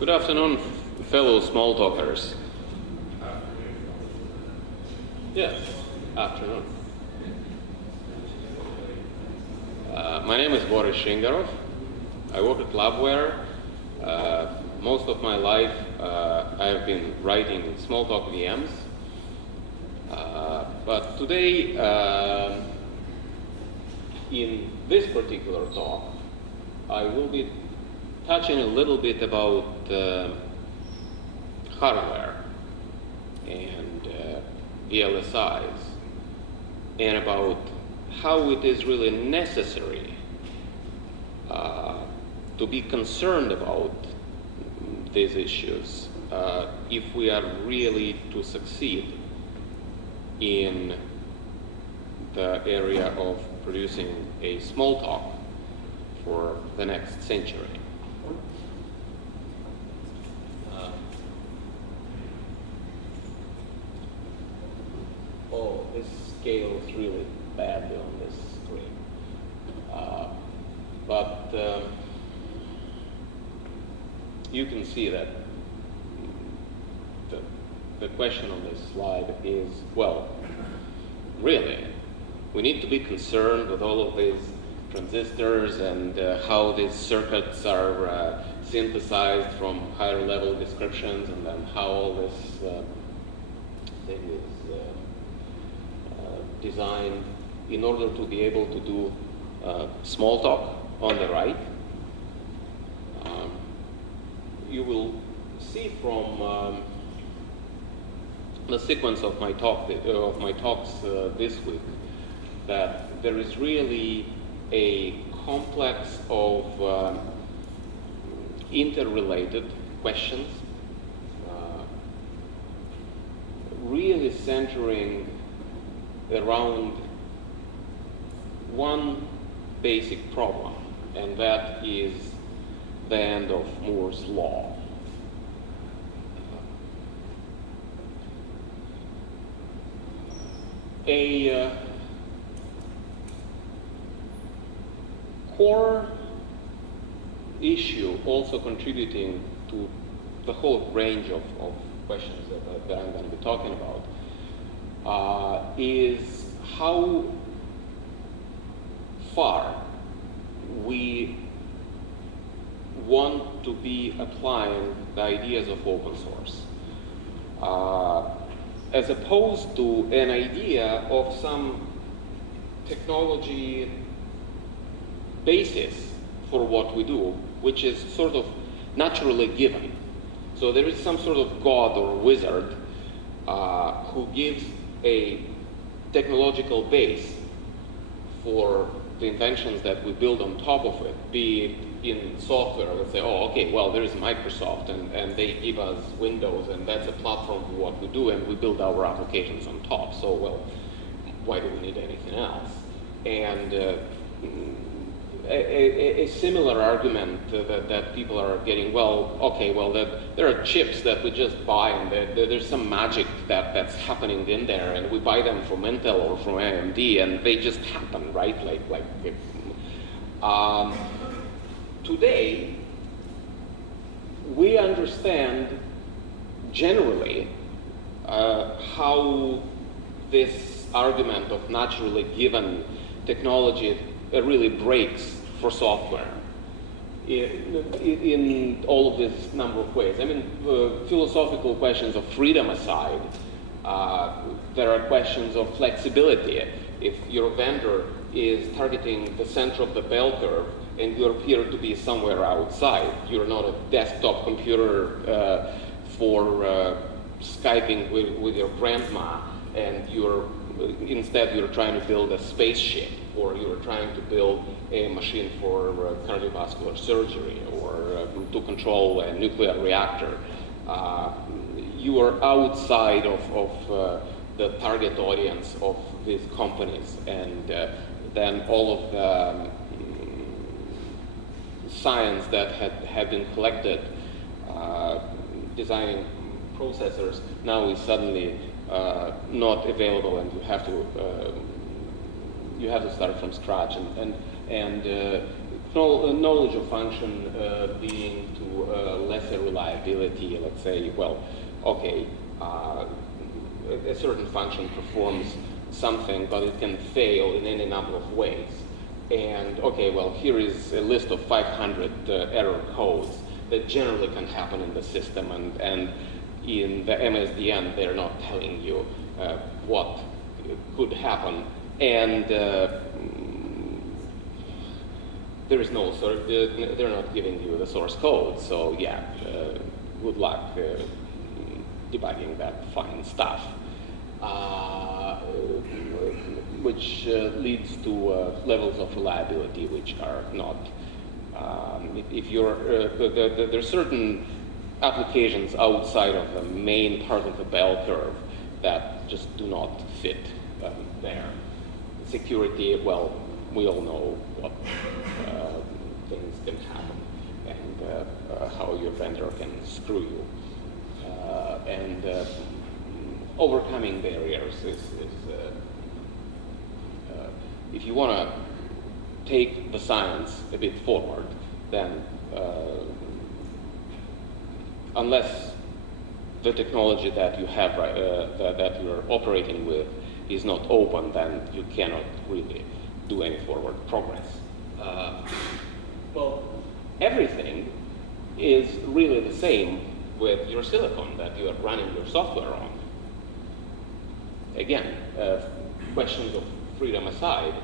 Good afternoon, fellow small talkers. Yes, afternoon. My name is Boris Shingarov. I work at Labware. Most of my life I have been writing Smalltalk VMs. But today, in this particular talk, I will be touching a little bit about hardware and VLSIs, and about how it is really necessary to be concerned about these issues if we are really to succeed in the area of producing a small talk for the next century. Oh, this scales really badly on this screen. But you can see that the question on this slide is, well, really, we need to be concerned with all of these transistors and how these circuits are synthesized from higher level descriptions, and then how all this thing is designed in order to be able to do small talk on the right. You will see from the sequence of my talks this week that there is really a complex of interrelated questions, really centering around one basic problem, and that is the end of Moore's law. A core issue also contributing to the whole range of questions that I'm going to be talking about is how far we want to be applying the ideas of open source, as opposed to an idea of some technology basis for what we do, which is sort of naturally given. So there is some sort of god or wizard who gives a technological base for the inventions that we build on top of it, be it in software. Let's say, oh, okay, well, there is Microsoft, and they give us Windows, and that's a platform for what we do, and we build our applications on top. So, well, why do we need anything else? And a similar argument that people are getting, well, okay, well, there are chips that we just buy, and there's some magic that's happening in there, and we buy them from Intel or from AMD, and they just happen, right? Today, we understand generally how this argument of naturally given technology really breaks for software in all of this number of ways. I mean, philosophical questions of freedom aside, there are questions of flexibility. If your vendor is targeting the center of the bell curve and you appear to be somewhere outside, you're not a desktop computer for Skyping with your grandma, and instead you're trying to build a spaceship, or you're trying to build a machine for cardiovascular surgery, or to control a nuclear reactor. You are outside of the target audience of these companies, and then all of the science that had been collected designing processors now is suddenly not available, and you have to start from scratch. And knowledge of function leading to lesser reliability. Let's say, well, okay, a certain function performs something, but it can fail in any number of ways. And okay, well, here is a list of 500 error codes that generally can happen in the system, and in the MSDN, they're not telling you what could happen. And there is no sort of, they're not giving you the source code. So yeah, good luck debugging that fine stuff. Which leads to levels of reliability which are not, if you're, there are certain applications outside of the main part of the bell curve that just do not fit there. Security, well, we all know what things can happen and how your vendor can screw you. And overcoming barriers is if you want to take the science a bit forward, then unless the technology that you have that you're operating with is not open, then you cannot really do any forward progress. Well, everything is really the same with your silicon that you are running your software on. Again, questions of freedom aside,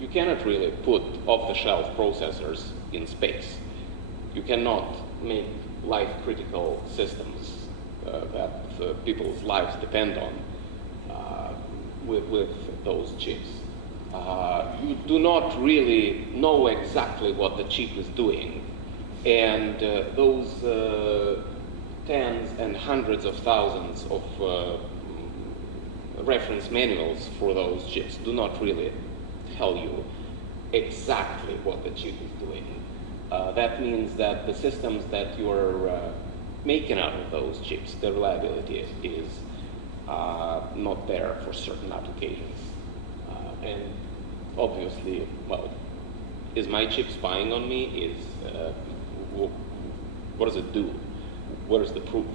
you cannot really put off-the-shelf processors in space. You cannot make life-critical systems that people's lives depend on with those chips. You do not really know exactly what the chip is doing, and those tens and hundreds of thousands of reference manuals for those chips do not really tell you exactly what the chip is doing. That means that the systems that you are making out of those chips, the reliability is not there for certain applications. And obviously, well, is my chip spying on me? What does it do? What is the proof?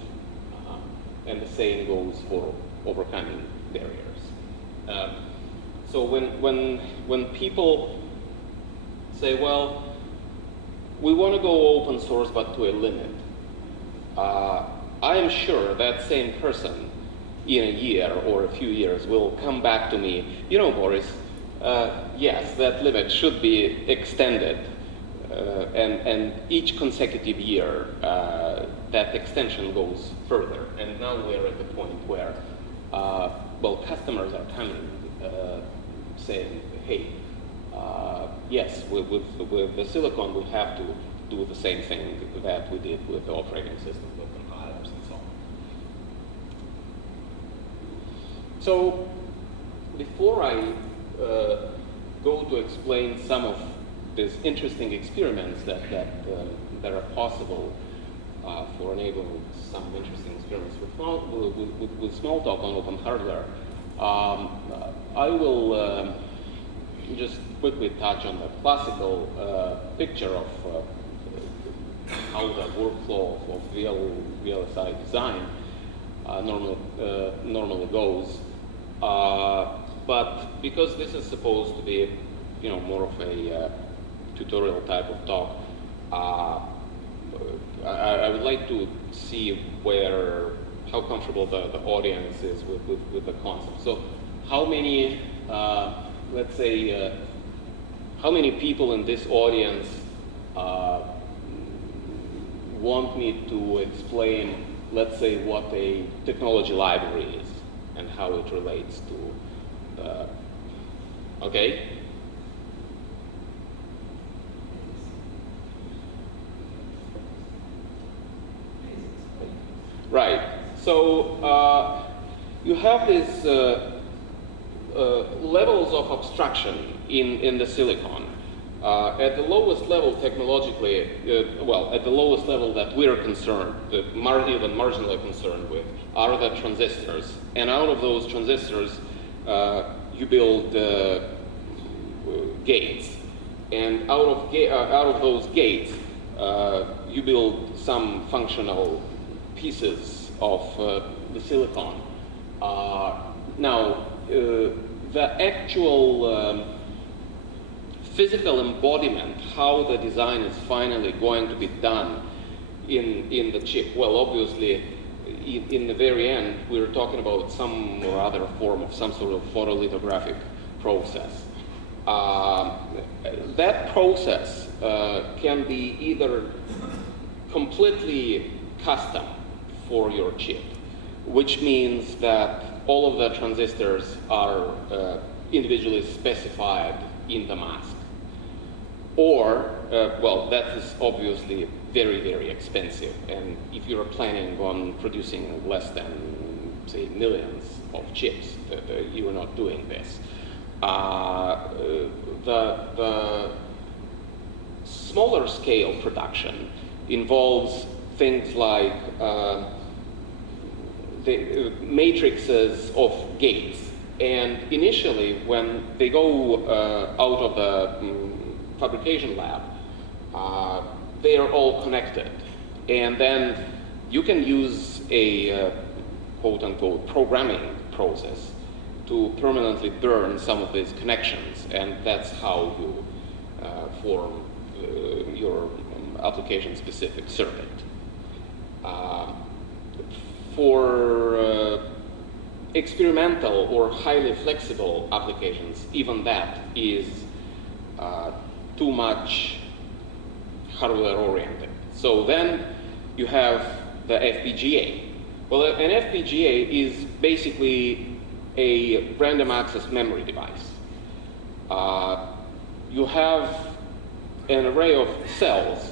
And the same goes for overcoming barriers. So when people say, well, we want to go open source but to a limit, I am sure that same person in a year or a few years will come back to me, you know, Boris, yes, that limit should be extended, and each consecutive year that extension goes further. And now we're at the point where, well, customers are coming saying, hey, yes, with the silicon we have to do the same thing that we did with the operating system, with compilers and so on. So before I go to explain some of these interesting experiments that are possible for enabling some interesting experiments with Smalltalk on open hardware, I will just quickly touch on the classical picture of how the workflow of VLSI design normally goes. But because this is supposed to be, you know, more of a tutorial type of talk, I would like to see how comfortable the audience is with the concept. So how many, let's say, how many people in this audience want me to explain, let's say, what a technology library is and how it relates to, okay? Right, so you have these levels of abstraction in the silicon. At the lowest level technologically, well, at the lowest level that we're concerned, even marginally concerned with, are the transistors. And out of those transistors, you build gates. And out of those gates, you build some functional pieces of the silicon. Now, the actual physical embodiment, how the design is finally going to be done in the chip, well, obviously, in the very end, we're talking about some or other form of some sort of photolithographic process. That process can be either completely custom for your chip, which means that all of the transistors are individually specified in the mask. Or, well, that is obviously very, very expensive. And if you're planning on producing less than, say, millions of chips, you are not doing this. The smaller scale production involves things like the matrices of gates. And initially, when they go out of the fabrication lab, they are all connected. And then you can use a quote-unquote programming process to permanently burn some of these connections, and that's how you form your application-specific circuit. For experimental or highly flexible applications, even that is too much hardware-oriented. So then you have the Fpga. Well, an Fpga is basically a random access memory device. You have an array of cells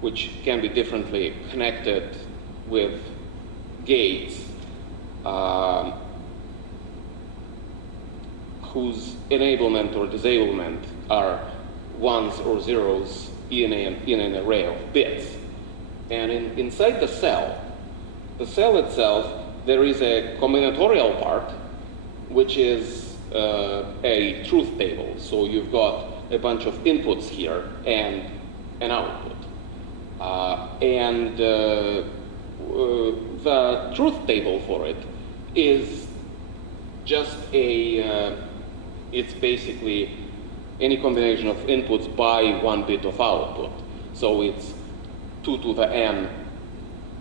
which can be differently connected with gates whose enablement or disablement are ones or zeros in an array of bits. And inside the cell itself, there is a combinatorial part, which is a truth table. So you've got a bunch of inputs here and an output. The truth table for it is just it's basically any combination of inputs by one bit of output. So it's 2 to the n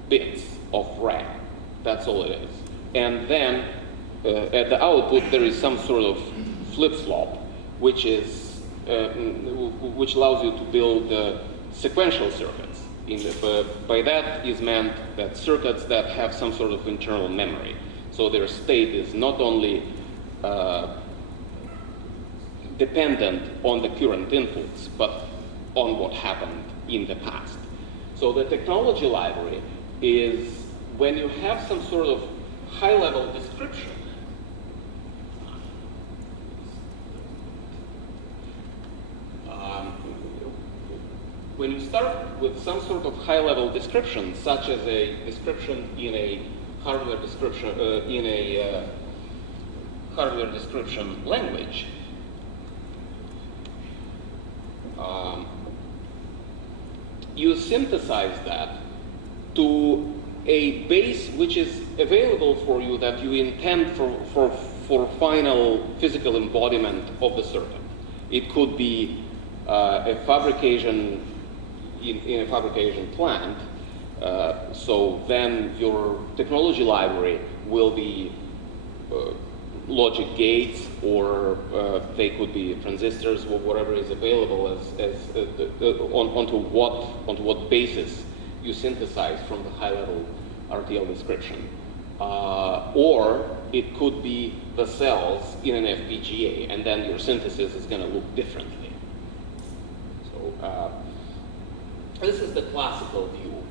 bits of RAM. That's all it is. And then at the output, there is some sort of flip-flop, which allows you to build sequential circuits. By that is meant that circuits that have some sort of internal memory. So their state is not only dependent on the current inputs, but on what happened in the past. So the technology library is when you have some sort of high-level description. When you start with some sort of high-level description, such as a description in a hardware description language, you synthesize that to a base which is available for you that you intend for final physical embodiment of the circuit. It could be a fabrication in a fabrication plant. So then your technology library will be logic gates, or they could be transistors, or whatever is available onto what basis you synthesize from the high-level RTL description. Or it could be the cells in an FPGA, and then your synthesis is going to look differently. So this is the classical view,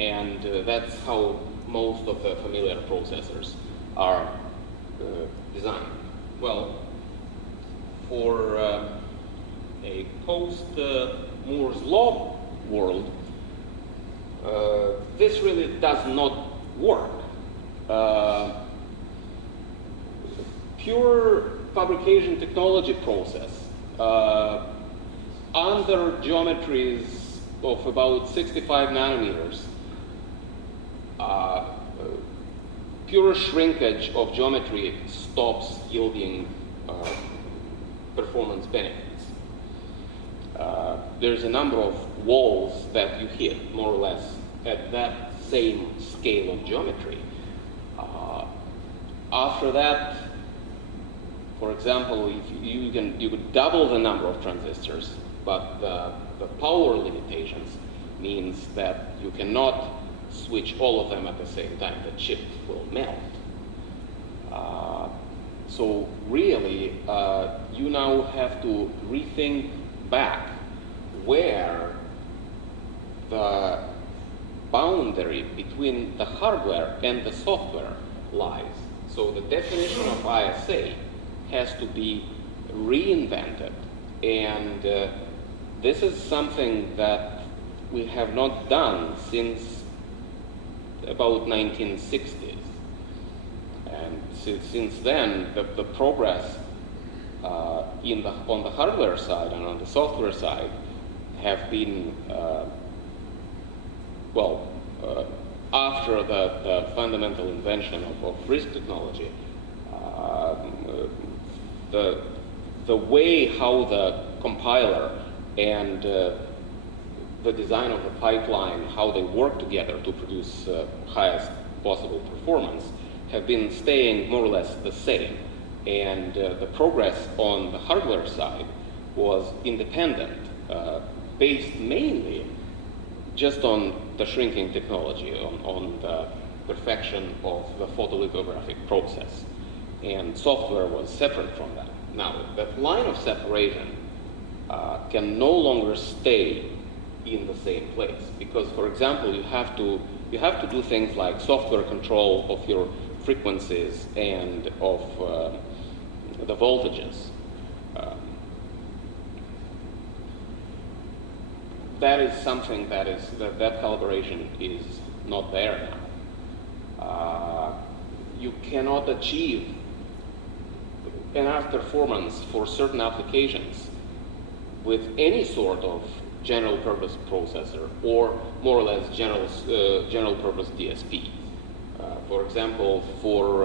and that's how most of the familiar processors are designed. Well, for a post-Moore's law world, this really does not work. Pure fabrication technology process under geometries of about 65 nanometers, pure shrinkage of geometry stops yielding performance benefits. There's a number of walls that you hit, more or less, at that same scale of geometry. After that, for example, if you could double the number of transistors, but the power limitations means that you cannot switch all of them at the same time. The chip will melt. So really, you now have to rethink back where the boundary between the hardware and the software lies. So the definition of ISA has to be reinvented, and this is something that we have not done since about 1960s. And since then, the progress on the hardware side and on the software side have been, after the fundamental invention of RISC technology, the way how the compiler and the design of the pipeline, how they work together to produce highest possible performance, have been staying more or less the same. And the progress on the hardware side was independent, based mainly just on the shrinking technology, on the perfection of the photolithographic process. And software was separate from that. Now, that line of separation can no longer stay in the same place, because, for example, you have to do things like software control of your frequencies and of the voltages. That is something that collaboration is not there now. You cannot achieve enough performance for certain applications with any sort of general purpose processor or more or less general purpose DSP. For example, for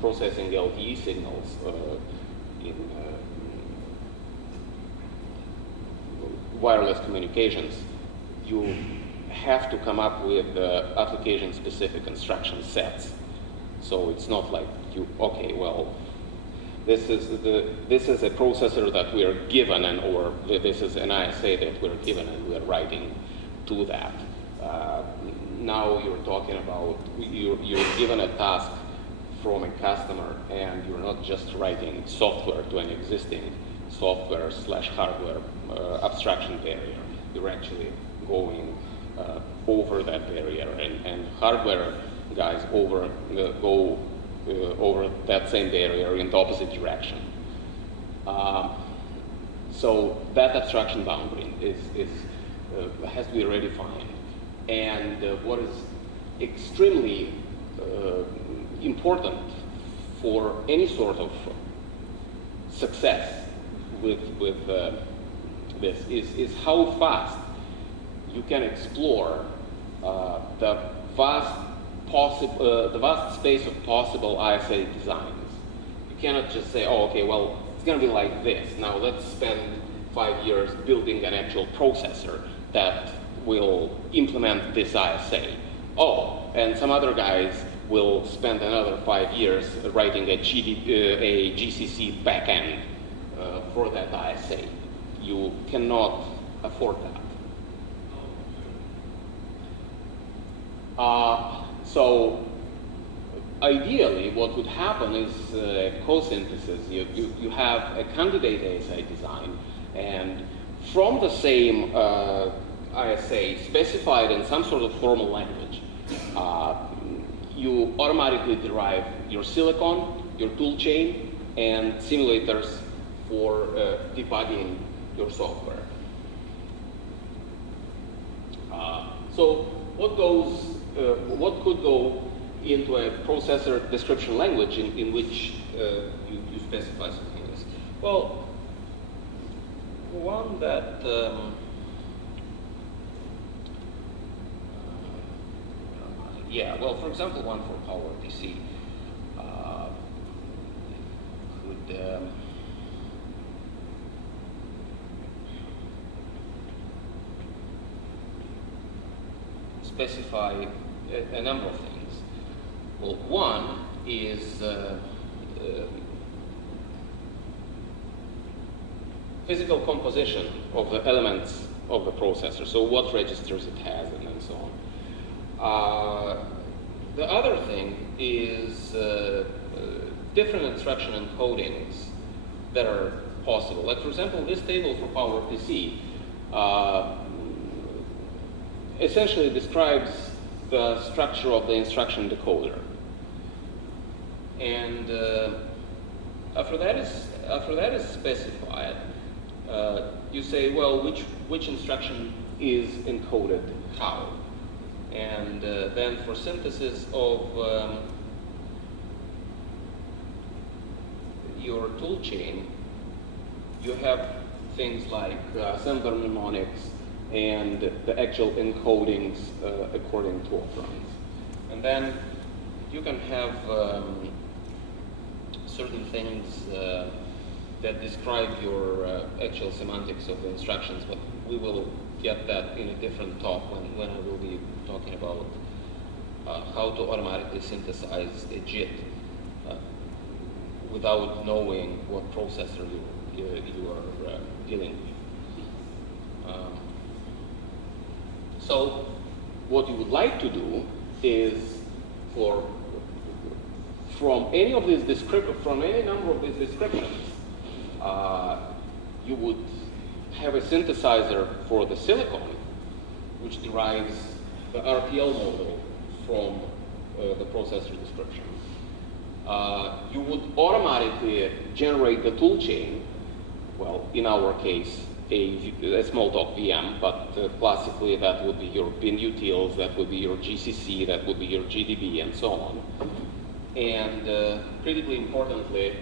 processing LTE signals in wireless communications, you have to come up with application-specific instruction sets. So it's not like this is a processor that we are given, or this is an ISA that we're given, and we're writing to that. Now you're talking about you're given a task from a customer, and you're not just writing software to an existing software/hardware abstraction barrier. You're actually going over that barrier, and hardware guys go over that same barrier in the opposite direction. So that abstraction boundary has to be redefined. And what is extremely important for any sort of success with this is how fast you can explore the vast space of possible ISA designs. You cannot just say, oh, okay, well, it's going to be like this. Now let's spend 5 years building an actual processor that will implement this ISA. Oh, and some other guys will spend another 5 years writing a GCC backend for that ISA. You cannot afford that. So ideally, what would happen is co-synthesis. You have a candidate ISA design, and from the same ISA specified in some sort of formal language, you automatically derive your silicon, your tool chain, and simulators for debugging your software. So what could go into a processor description language in which you specify something like this? Well, one that yeah, well, for example, one for PowerPC could specify a number of things. Well, one is physical composition of the elements of the processor, so what registers it has and so on. The other thing is different instruction encodings that are possible. Like, for example, this table for PowerPC essentially describes the structure of the instruction decoder. And after that is specified, you say, well, which instruction is encoded how? And then for synthesis of your toolchain, you have things like assembler mnemonics and the actual encodings according to operands. And then you can have certain things that describe your actual semantics of the instructions, but we will get that in a different talk when I will be talking about how to automatically synthesize a JIT without knowing what processor you are dealing with. So what you would like to do is from any number of these descriptions, you would have a synthesizer for the silicon, which derives the RPL model from the processor description. You would automatically generate the toolchain, well, in our case, a Smalltalk VM, but classically that would be your bin utils, that would be your GCC, that would be your GDB, and so on. And critically importantly,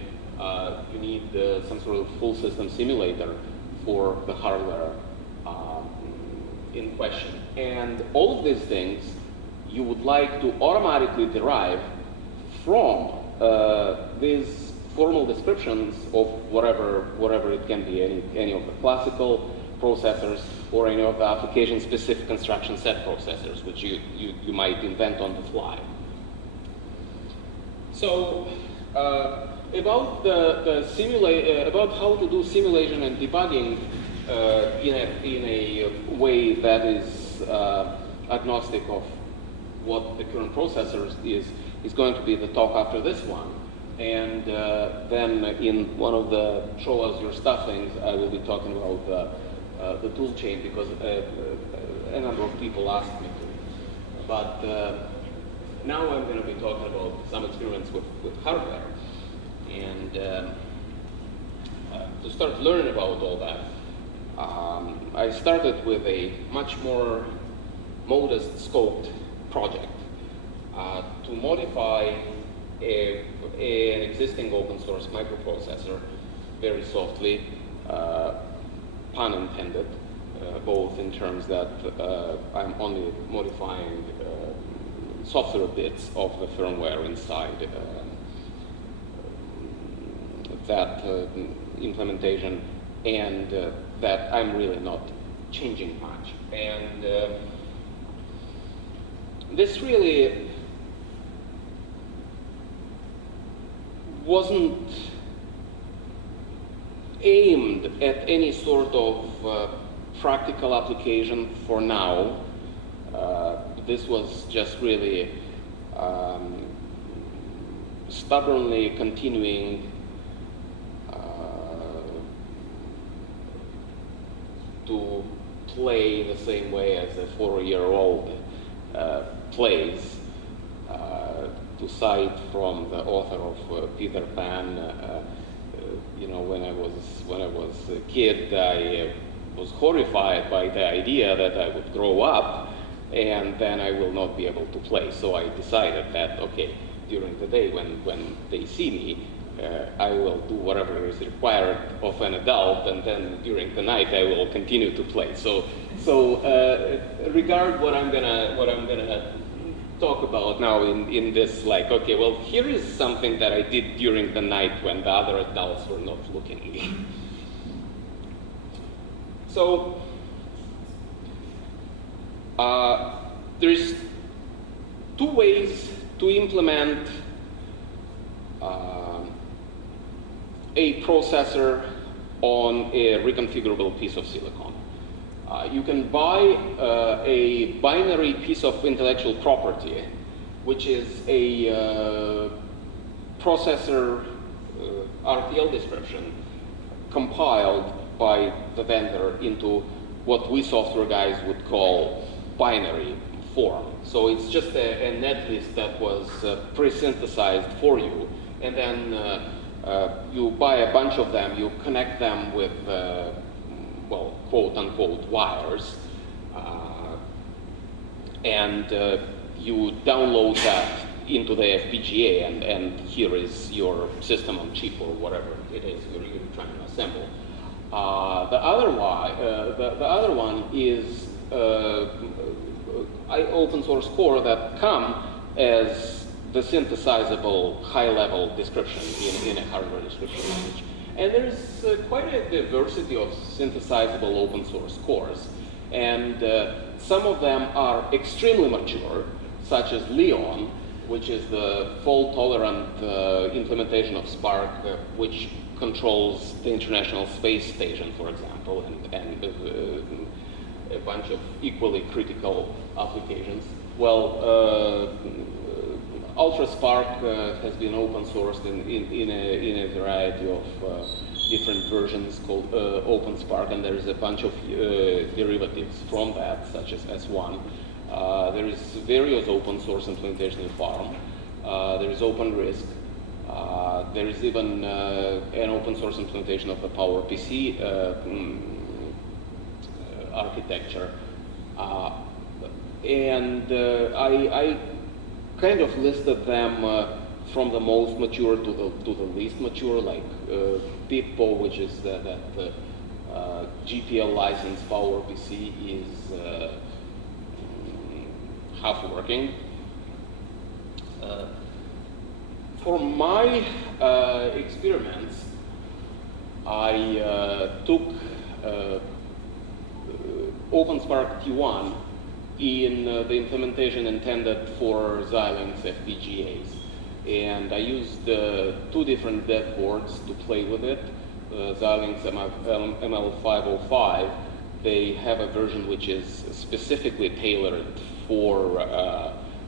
you need some sort of full system simulator for the hardware in question. And all of these things you would like to automatically derive from these formal descriptions of whatever it can be, any of the classical processors or any of the application-specific instruction set processors, which you might invent on the fly. So about about how to do simulation and debugging in a way that is agnostic of what the current processor is going to be the talk after this one. And then in one of the show us your stuff things, I will be talking about the tool chain, because a number of people asked me to. But now I'm going to be talking about some experiments with hardware. And to start learning about all that, I started with a much more modest scoped project to modify an existing open source microprocessor very softly, pun intended, both in terms that I'm only modifying software bits of the firmware inside that implementation, and that I'm really not changing much. And this really wasn't aimed at any sort of practical application for now. This was just really stubbornly continuing to play the same way as a 4-year-old plays. To cite from the author of Peter Pan, you know, when I was a kid, I was horrified by the idea that I would grow up and then I will not be able to play. So I decided that, okay, during the day when they see me, I will do whatever is required of an adult, and then during the night I will continue to play. So regard what I'm gonna talk about now in this, like, okay, well, here is something that I did during the night when the other adults were not looking. So there's two ways to implement a processor on a reconfigurable piece of silicon. You can buy a binary piece of intellectual property, which is a processor RTL description compiled by the vendor into what we software guys would call binary form. So it's just a netlist that was pre-synthesized for you, and then you buy a bunch of them, you connect them with well, quote-unquote wires, and you download that into the Fpga, and here is your system on chip or whatever it is you're trying to assemble. The other one is open source core that come as the synthesizable high-level description in a hardware description language. And there's quite a diversity of synthesizable open source cores. And some of them are extremely mature, such as Leon, which is the fault-tolerant implementation of Spark, which controls the International Space Station, for example, and a bunch of equally critical applications. Well, UltraSpark has been open sourced in a variety of different versions called OpenSpark, and there's a bunch of derivatives from that, such as S1. There is various open source implementation in Farm. There is OpenRISC. There is even an open source implementation of the PowerPC architecture. And I kind of listed them from the most mature to the least mature, like BitPo, which is that GPL licensed PowerPC is half working. For my experiments, I took OpenSpark T1 in the implementation intended for Xilinx FPGAs. And I used two different dev boards to play with it. Xilinx ML505, they have a version which is specifically tailored for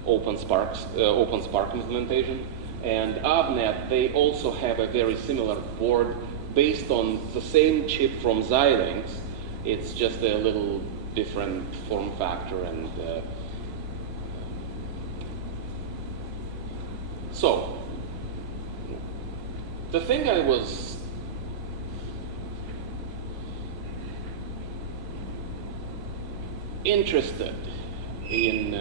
OpenSpark implementation. And Avnet, they also have a very similar board based on the same chip from Xilinx. It's just a little different form factor. And so, the thing I was interested in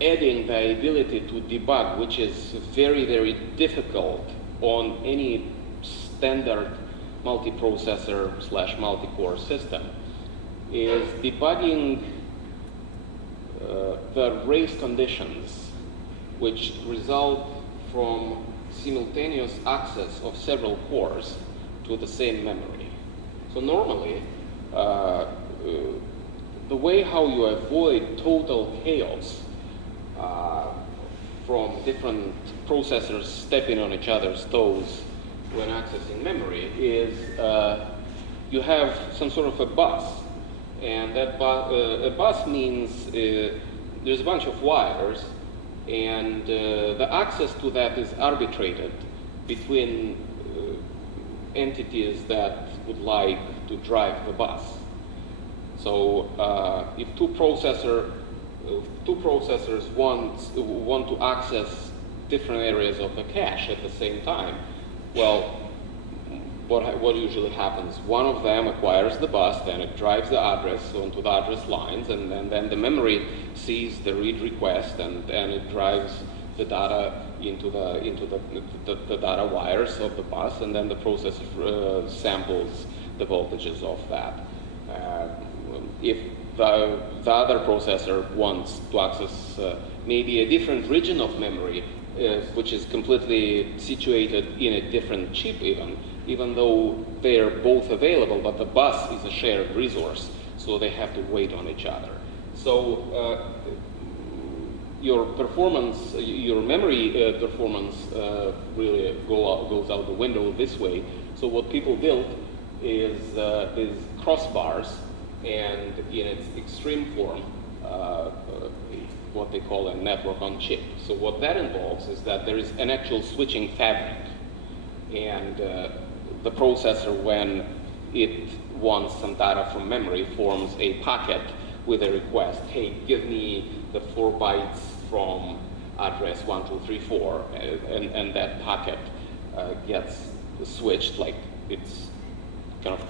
adding the ability to debug, which is very, very difficult on any standard multiprocessor / multi-core system, is debugging the race conditions which result from simultaneous access of several cores to the same memory. So normally, the way how you avoid total chaos from different processors stepping on each other's toes when accessing memory is you have some sort of a bus. And that a bus means there's a bunch of wires, and the access to that is arbitrated between entities that would like to drive the bus. So if two processors want to access different areas of the cache at the same time, well, what usually happens? One of them acquires the bus, then it drives the address onto the address lines, and then the memory sees the read request, and it drives the data into the data wires of the bus, and then the processor samples the voltages of that. If the other processor wants to access maybe a different region of memory, which is completely situated in a different chip even though they're both available, but the bus is a shared resource, so they have to wait on each other. So your performance, your memory performance really goes out the window this way. So what people built is these crossbars, and in its extreme form, what they call a network on chip. So what that involves is that there is an actual switching fabric, and the processor, when it wants some data from memory, forms a packet with a request, hey, give me the 4 bytes from address 1234, and that packet gets switched like it's kind of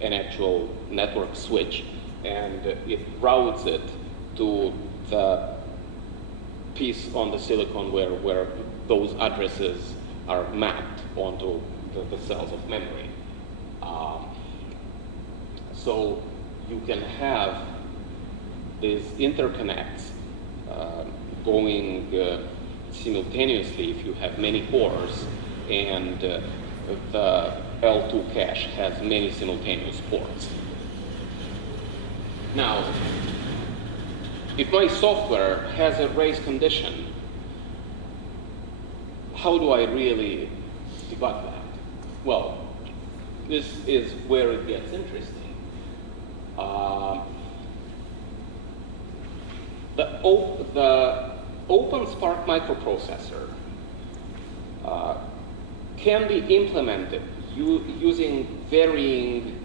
an actual network switch, and it routes it to the piece on the silicon where those addresses are mapped onto the cells of memory. So you can have these interconnects going simultaneously if you have many cores, and the L2 cache has many simultaneous ports. Now, if my software has a race condition, how do I really debug that? Well, this is where it gets interesting. The OpenSpark microprocessor can be implemented using varying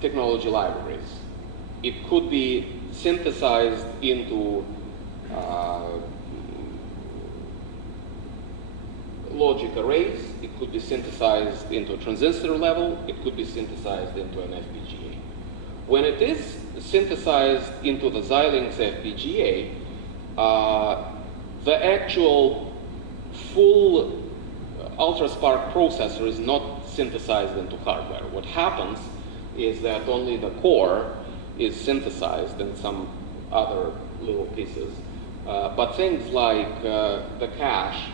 technology libraries. It could be synthesized into logic arrays. It could be synthesized into a transistor level. It could be synthesized into an FPGA. When it is synthesized into the Xilinx FPGA, the actual full UltraSpark processor is not synthesized into hardware. What happens is that only the core is synthesized and some other little pieces. But things like the cache,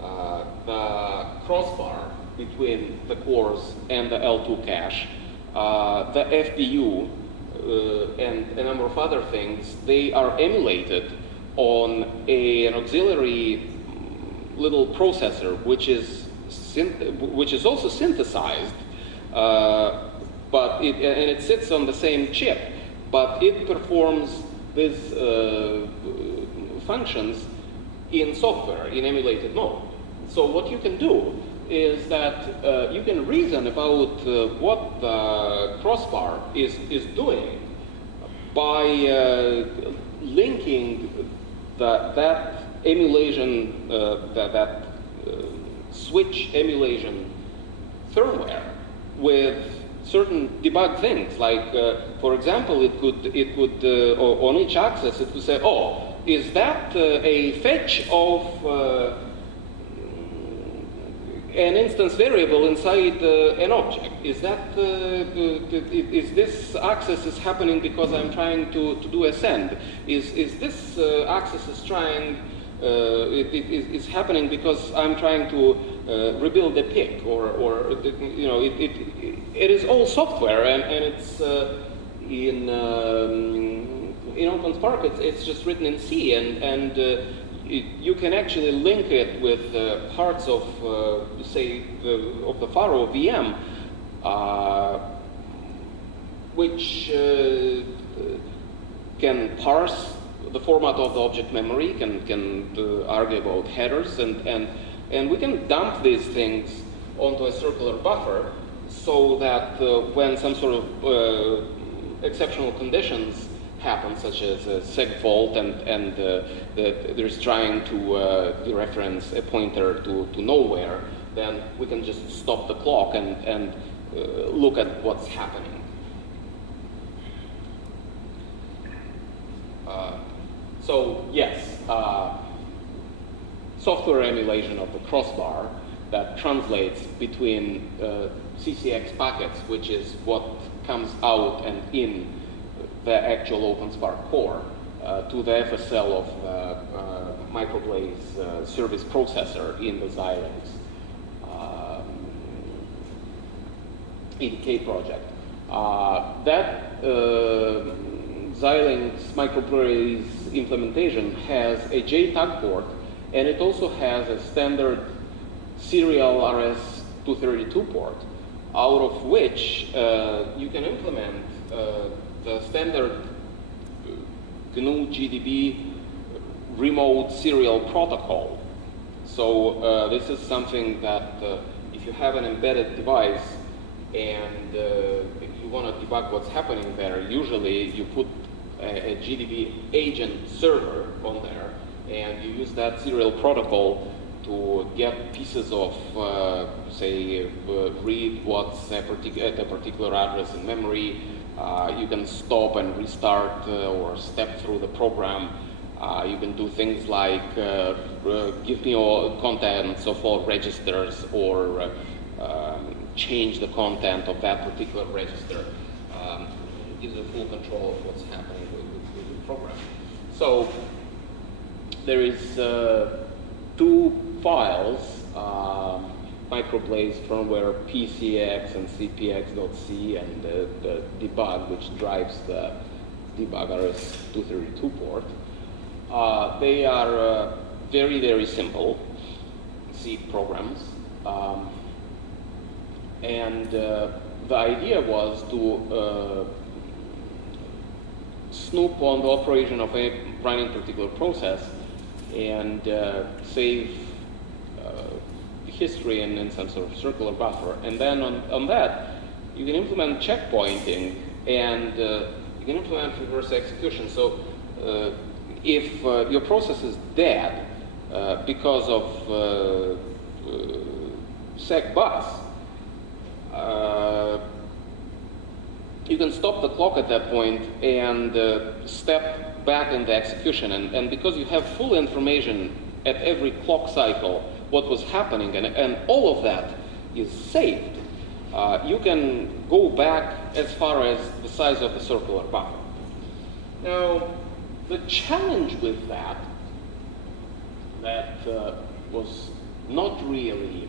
the crossbar between the cores and the L2 cache, the FPU, and a number of other things, they are emulated on an auxiliary little processor, which is also synthesized, but it sits on the same chip, but it performs these functions in software, in emulated mode. So what you can do is that you can reason about what the crossbar is doing by linking that emulation, that switch emulation firmware with certain debug things. Like, for example, it could on each axis, it could say, oh, is that a fetch of an instance variable inside an object? Is that is this access is happening because I'm trying to do a send? Is this access is trying is happening because I'm trying to rebuild a PIC, or you know, it is all software, and it's in OpenSpark it's just written in C, and you can actually link it with parts of, say, of the Faro VM, which can parse the format of the object memory, can argue about headers, and we can dump these things onto a circular buffer so that when some sort of exceptional conditions happen, such as a seg fault, and there's trying to dereference a pointer to nowhere, then we can just stop the clock and look at what's happening. So yes, software emulation of the crossbar that translates between CCX packets, which is what comes out and in the actual OpenSpark core, to the FSL of Microblaze service processor in the Xilinx EDK project. That Xilinx Microblaze implementation has a JTAG port, and it also has a standard serial RS-232 port, out of which you can implement the standard GNU GDB remote serial protocol. So this is something that if you have an embedded device and if you want to debug what's happening there, usually you put a GDB agent server on there, and you use that serial protocol to get pieces of, say, read what's at a particular address in memory. You can stop and restart or step through the program. You can do things like give me all contents of all registers, or change the content of that particular register. It gives you full control of what's happening with the program. So there is two files, Microblaze firmware PCX and CPX.c, and the debug, which drives the debug RS-232 port. They are very, very simple C programs. And the idea was to snoop on the operation of a running particular process and save history in some sort of circular buffer. And then on that, you can implement checkpointing, and you can implement reverse execution. So if your process is dead because of sec bus, you can stop the clock at that point and step back in the execution. And because you have full information at every clock cycle what was happening, and all of that is saved, you can go back as far as the size of the circular buffer. Now, the challenge with that was not really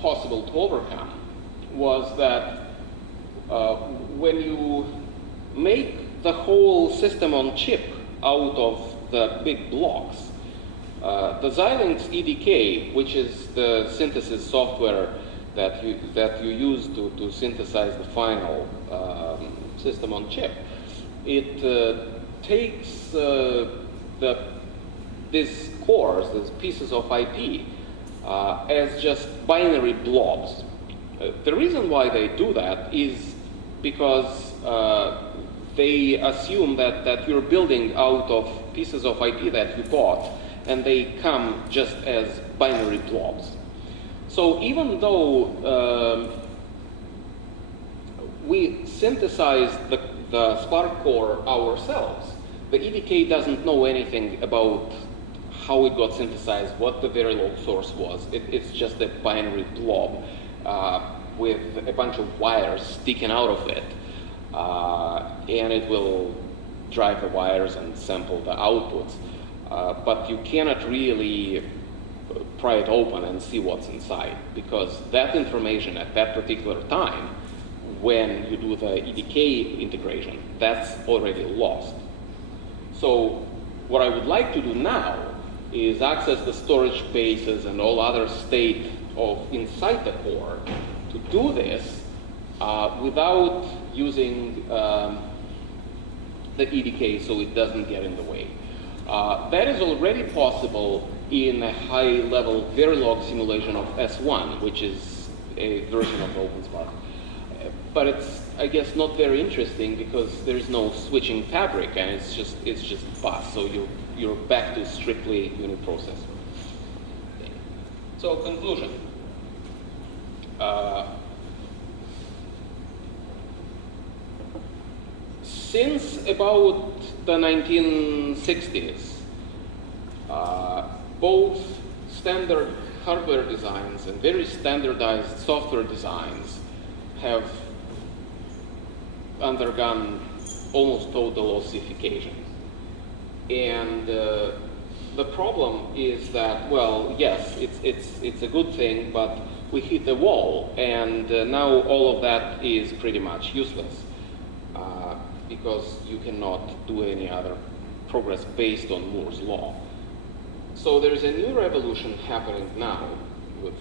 possible to overcome was that when you make the whole system on chip out of the big blocks, the Xilinx EDK, which is the synthesis software that you use to synthesize the final system on chip, it takes these cores, these pieces of IP, as just binary blobs. The reason why they do that is because they assume that you're building out of pieces of IP that you bought, and they come just as binary blobs. So even though we synthesize the Spark core ourselves, the EDK doesn't know anything about how it got synthesized, what the Verilog source was. It's just a binary blob with a bunch of wires sticking out of it. And it will drive the wires and sample the outputs. But you cannot really pry it open and see what's inside, because that information at that particular time, when you do the EDK integration, that's already lost. So what I would like to do now is access the storage spaces and all other state of inside the core to do this without using the EDK, so it doesn't get in the way. That is already possible in a high-level Verilog simulation of S1, which is a version of OpenSpark. But it's, I guess, not very interesting because there's no switching fabric, and it's just bus. So you're back to strictly uniprocessor. So conclusion. Since about the 1960s, both standard hardware designs and very standardized software designs have undergone almost total ossification. And the problem is that, well, yes, it's a good thing, but we hit a wall, and now all of that is pretty much useless because you cannot do any other progress based on Moore's law. So there's a new revolution happening now with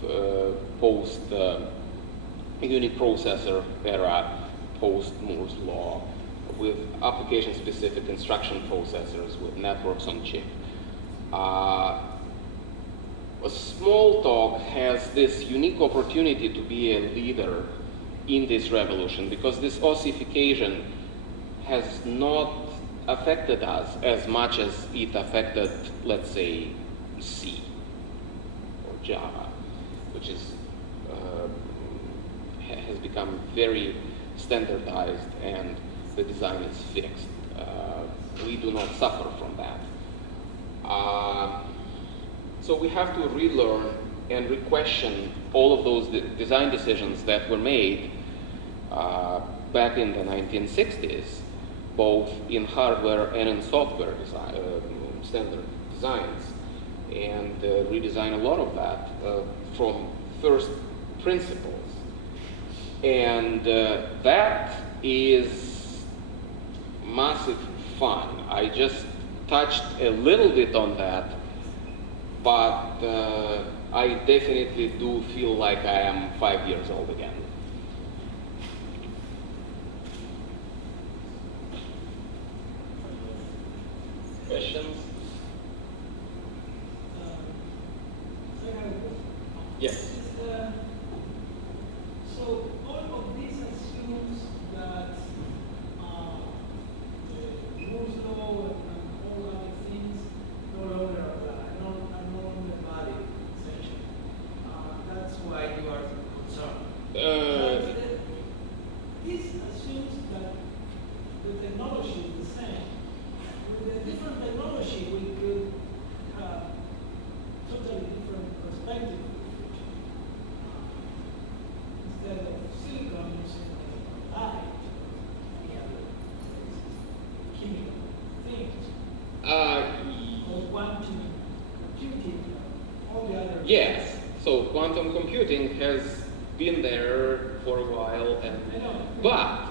post-uniprocessor era, post-Moore's law, with application-specific instruction processors, with networks on chip. Smalltalk has this unique opportunity to be a leader in this revolution because this ossification has not affected us as much as it affected, let's say, C or Java, which is has become very standardized and the design is fixed. We do not suffer from that. So we have to relearn and re-question all of those design decisions that were made back in the 1960s, both in hardware and in software design, standard designs, and redesign a lot of that from first principles. And that is massive fun. I just touched a little bit on that, but I definitely do feel like I am 5 years old again. Questions? Yes. So all of this assumes that the Moore's law and all other things no longer apply, are no longer valid, essentially. That's why you are concerned. This assumes that the technology is the same. With a different technology, we could have totally different perspective. Instead of silicon, using light, any other chemical things, or quantum computing, all the other. Yes. So quantum computing has been there for a while, and but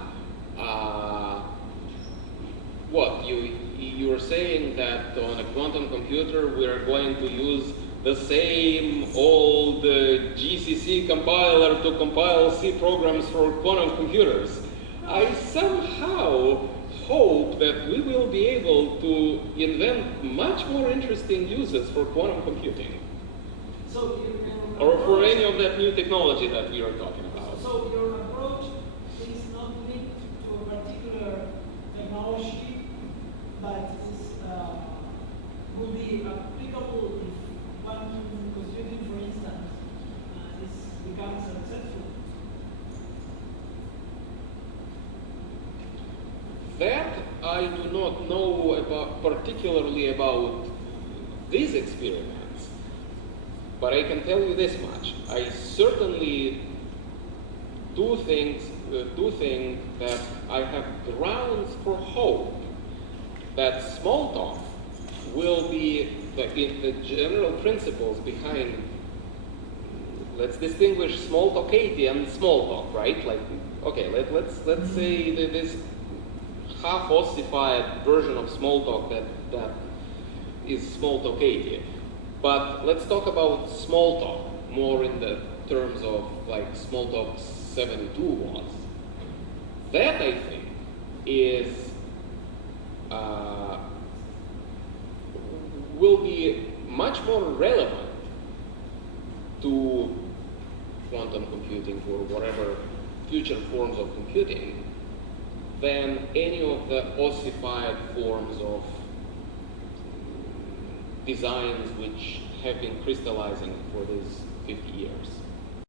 what you are saying that on a quantum computer we are going to use the same old GCC compiler to compile C programs for quantum computers. I somehow hope that we will be able to invent much more interesting uses for quantum computing. So or for any of that new technology that we are talking about. So your approach is not linked to a particular technology, but will be applicable if quantum computing, for instance, becomes successful. That I do not know about, particularly about these experiments, but I can tell you this much. I certainly do think that I have grounds for hope that Smalltalk will be the general principles behind. Let's distinguish Smalltalk 80 and Smalltalk, right? Like, okay, let's say that this half-ossified version of Smalltalk that is Smalltalk 80. But let's talk about Smalltalk more in the terms of like Smalltalk 72 was. That I think is will be much more relevant to quantum computing or whatever future forms of computing than any of the ossified forms of designs which have been crystallizing for these 50 years.